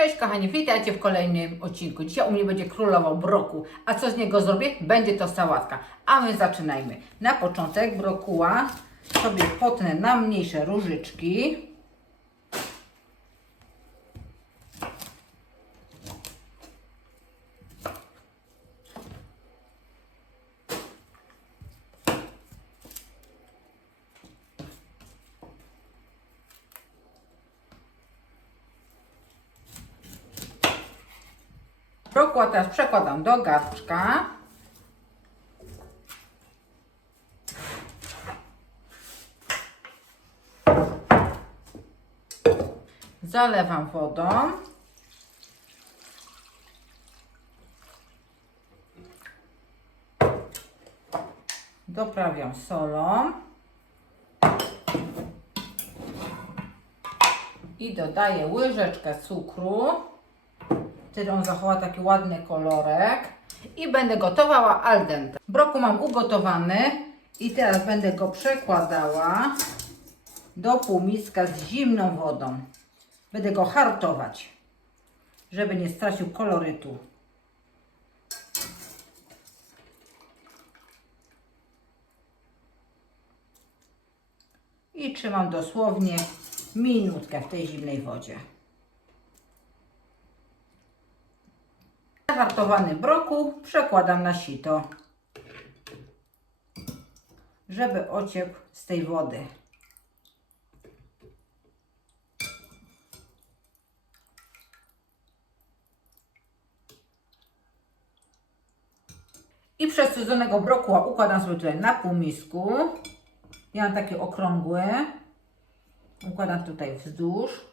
Cześć kochani, witajcie w kolejnym odcinku. Dzisiaj u mnie będzie królował broku. A co z niego zrobię? Będzie to sałatka. A my zaczynajmy. Na początek brokuła sobie potnę na mniejsze różyczki. Brokuła teraz przekładam do garczka. Zalewam wodą. Doprawiam solą. I dodaję łyżeczkę cukru którą zachowała taki ładny kolorek i będę gotowała al dente. Broku mam ugotowany i teraz będę go przekładała do półmiska z zimną wodą. Będę go hartować, żeby nie stracił kolorytu. I trzymam dosłownie minutkę w tej zimnej wodzie. Zahartowany brokuł przekładam na sito, żeby ociekł z tej wody. I przesudzonego brokuła układam sobie tutaj na półmisku. Ja mam taki okrągły. Układam tutaj wzdłuż.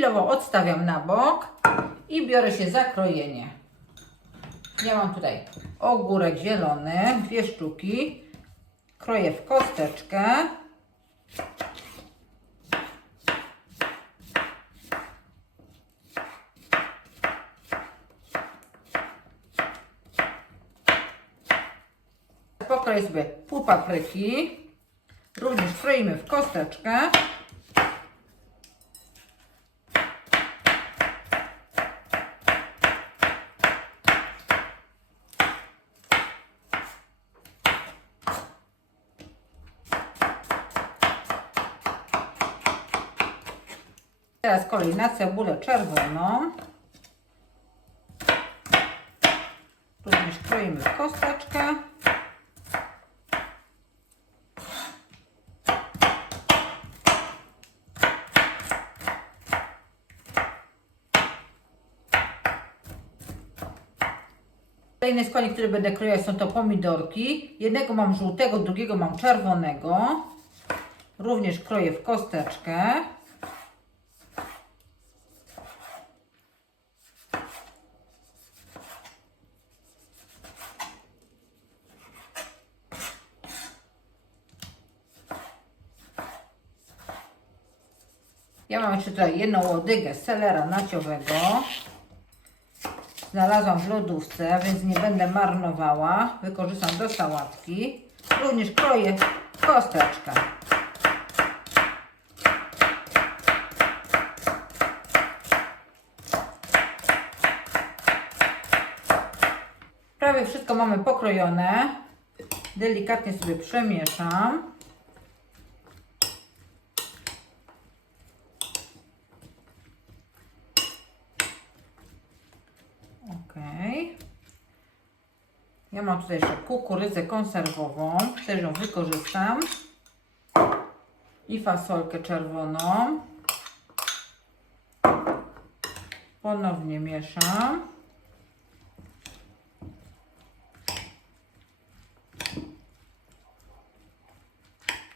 Chwilowo odstawiam na bok i biorę się za krojenie. Ja mam tutaj ogórek zielony, dwie sztuki. Kroję w kosteczkę. Pokroję sobie pół papryki. Również kroimy w kosteczkę. Teraz kolej na cebulę czerwoną. Również kroimy w kosteczkę. Kolejny składnik, który będę kroiła są to pomidorki. Jednego mam żółtego, drugiego mam czerwonego. Również kroję w kosteczkę. Ja mam jeszcze tutaj jedną łodygę selera naciowego. Znalazłam w lodówce, więc nie będę marnowała. Wykorzystam do sałatki. Również kroję kosteczkę. Prawie wszystko mamy pokrojone. Delikatnie sobie przemieszam. Ok. Ja mam tutaj jeszcze kukurydzę konserwową, też ją wykorzystam. I fasolkę czerwoną. Ponownie mieszam.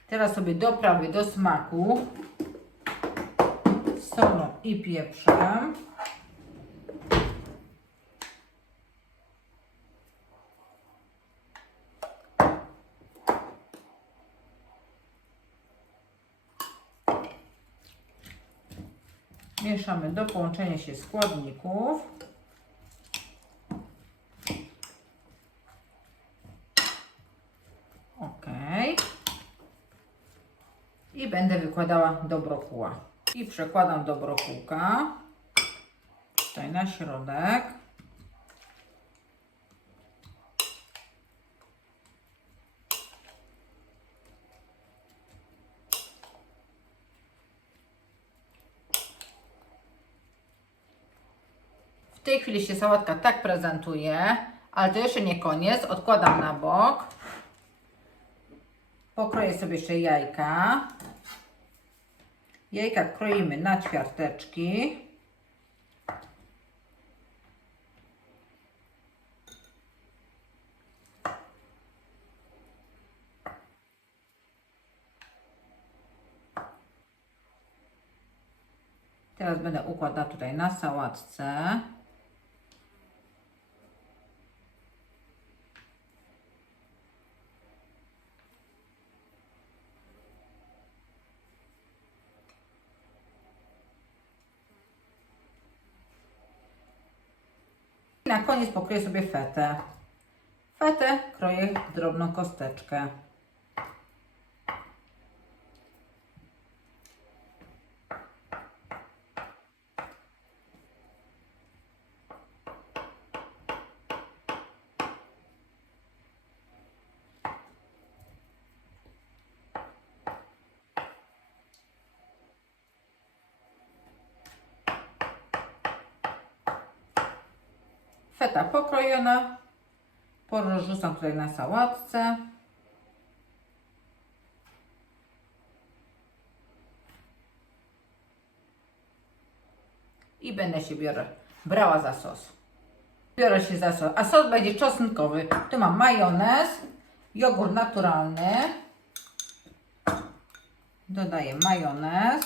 Teraz sobie doprawię do smaku solą i pieprzem. mieszamy do połączenia się składników. Ok. I będę wykładała do brokuła. I przekładam do brokułka. Tutaj na środek. W tej chwili się sałatka tak prezentuje, ale to jeszcze nie koniec. Odkładam na bok. Pokroję sobie jeszcze jajka. Jajka kroimy na ćwiarteczki. Teraz będę układać tutaj na sałatce. I na koniec pokroję sobie fetę. Fetę kroję drobną kosteczkę. Feta pokrojona. Porozrzucam tutaj na sałatce. I będę się biorę, brała za sos. Biorę się za sos. A sos będzie czosnkowy. Tu mam majonez, jogurt naturalny. Dodaję majonez.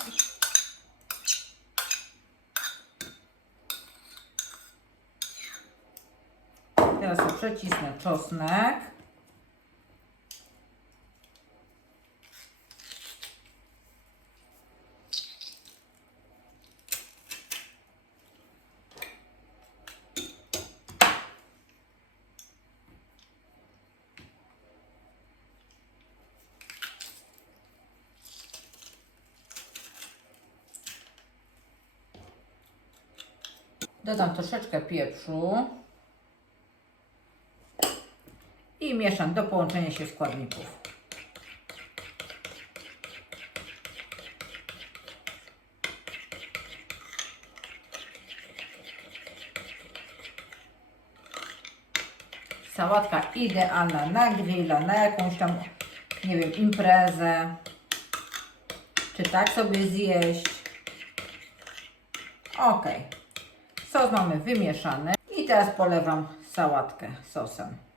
Teraz przecisnę czosnek. Dodam troszeczkę pieprzu. i mieszam do połączenia się składników. Sałatka idealna na grilla, na jakąś tam, nie wiem, imprezę. Czy tak sobie zjeść. Ok. Sos mamy wymieszany. I teraz polewam sałatkę sosem.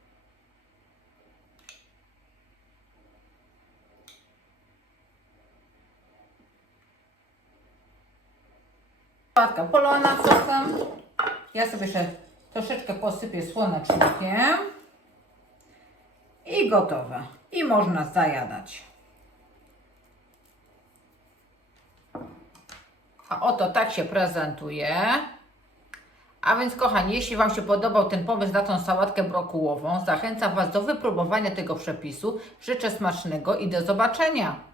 Sałatka polona sosem. Ja sobie jeszcze troszeczkę posypię słonecznikiem. I gotowe. I można zajadać. A oto tak się prezentuje. A więc kochani, jeśli Wam się podobał ten pomysł na tą sałatkę brokułową, zachęcam Was do wypróbowania tego przepisu. Życzę smacznego i do zobaczenia.